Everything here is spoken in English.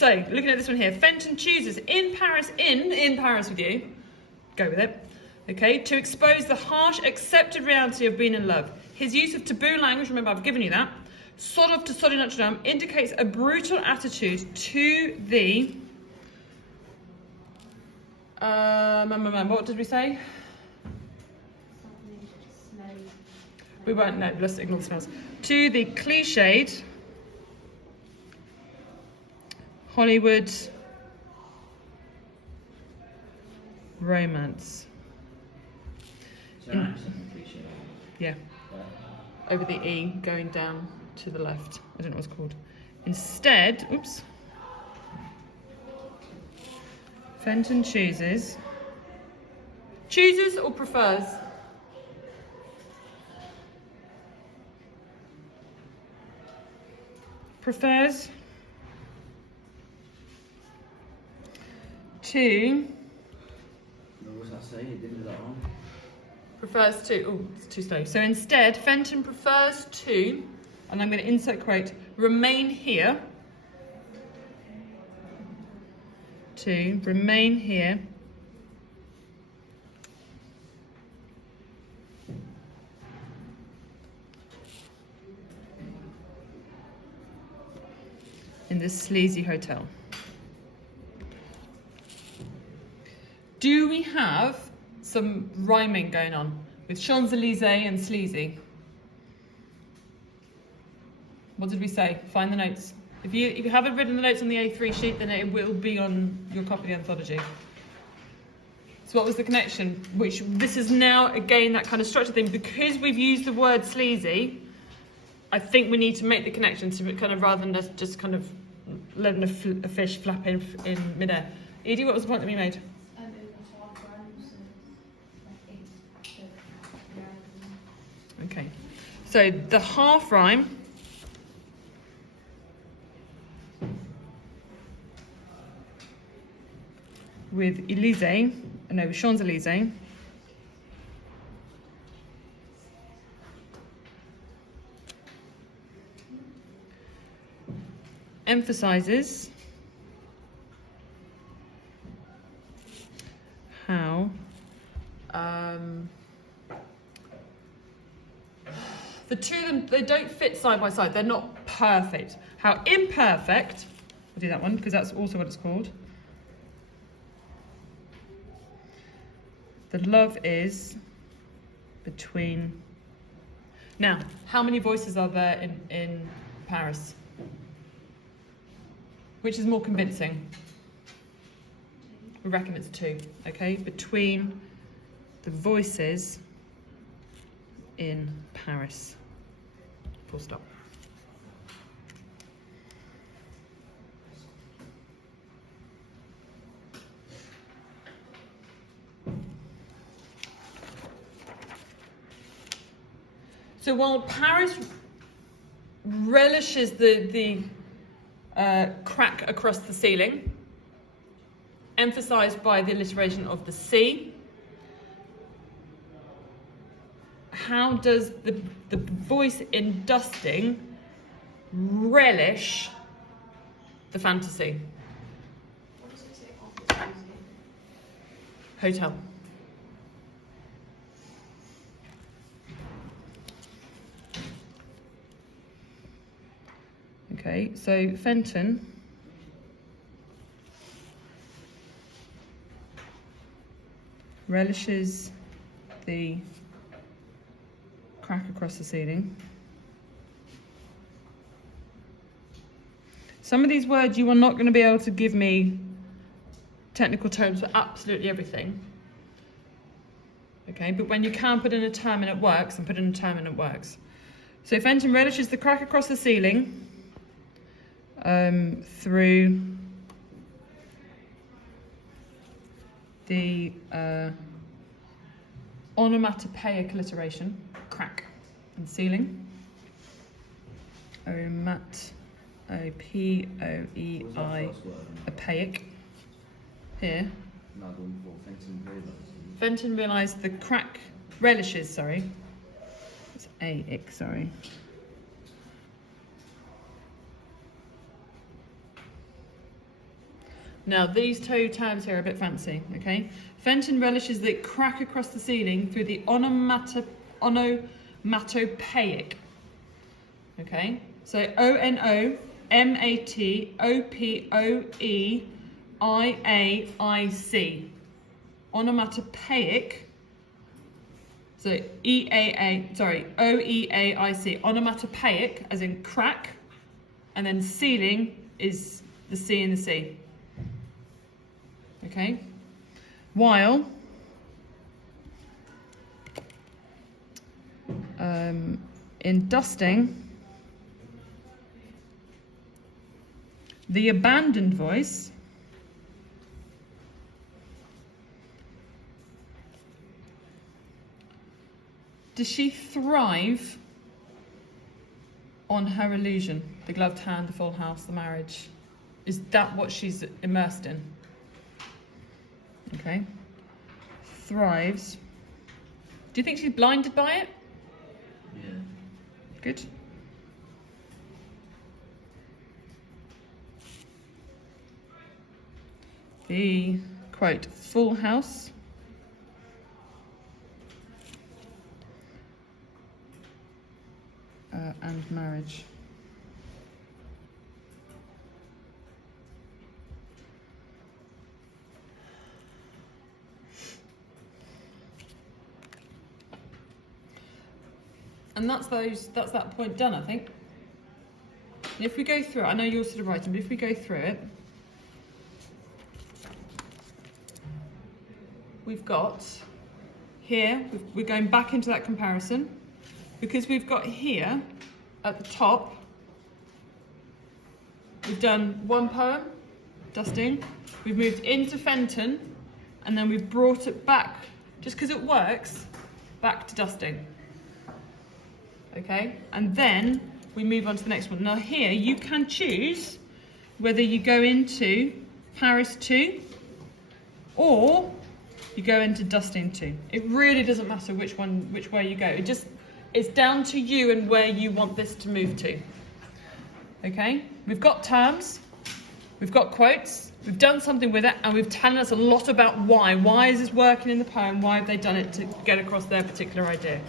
So, looking at this one here, Fenton chooses in Paris with you, go with it, okay, to expose the harsh accepted reality of being in love. His use of taboo language, remember I've given you that, sort of to Soddy Notre Dame, indicates a brutal attitude to the, what did we say? We won't, no, let's ignore the smells. To the cliched Hollywood romance. Yeah. Over the E, going down to the left. I don't know what it's called. Instead, oops. Fenton chooses or prefers? Prefers to. What was that saying? You didn't do that one. Prefers to. Oh, it's too slow. So instead, Fenton prefers to, and I'm going to insert quote, remain here. To remain here. In this sleazy hotel. Do we have some rhyming going on with Champs-Elysees and sleazy? What did we say? Find the notes. If you haven't written the notes on the A3 sheet, then it will be on your copy of the anthology. So what was the connection? Which this is now again that kind of structure thing, because we've used the word sleazy. I think we need to make the connection to kind of, rather than just kind of letting a fish flap in midair. Edie, what was the point that we made? Okay, so the half rhyme with Champs-Elysees emphasizes how the two of them, they don't fit side by side. They're not perfect. How imperfect, we'll do that one because that's also what it's called. The love is between. Now, how many voices are there in Paris? Which is more convincing? We reckon it's 2, okay? Between the voices in Paris. Full stop. So while Paris relishes the crack across the ceiling, emphasised by the alliteration of the C, how does the voice in dusting relish the fantasy? What does it say? Office museum. Hotel. Okay, so Fenton relishes the crack across the ceiling. Some of these words you are not going to be able to give me technical terms for absolutely everything. Okay, but when you can put in a term and it works, and put in a term and it works. So Fenton relishes the crack across the ceiling through the onomatopoeic alliteration, crack and ceiling. Onomatopoeic. Here. Fenton realised the crack relishes, sorry. It's aic, sorry. Now, these two terms here are a bit fancy, okay? Fenton relishes the crack across the ceiling through the onomatopoeic. Okay? So onomatopoeic. Onomatopoeic. So oeaic. Onomatopoeic, as in crack, and then ceiling is the C in the C. Okay? While in dusting, the abandoned voice does she thrive on her illusion? The gloved hand, the full house, the marriage. Is that what she's immersed in? Okay. Thrives. Do you think she's blinded by it? Yeah. Good. The quote, full house. And marriage. And that's that point done, I think. And if we go through it, I know you're sort of writing, but if we go through it, we've got here, we're going back into that comparison, because we've got here at the top, we've done one poem, dusting, we've moved into Fenton, and then we've brought it back, just because it works, back to dusting. Okay, and then we move on to the next one. Now here you can choose whether you go into Paris 2 or you go into dusting 2. It really doesn't matter which way you go. It's down to you and where you want this to move to. Okay, we've got terms, we've got quotes, we've done something with it, and we've telling us a lot about why. Why is this working in the poem? Why have they done it to get across their particular idea?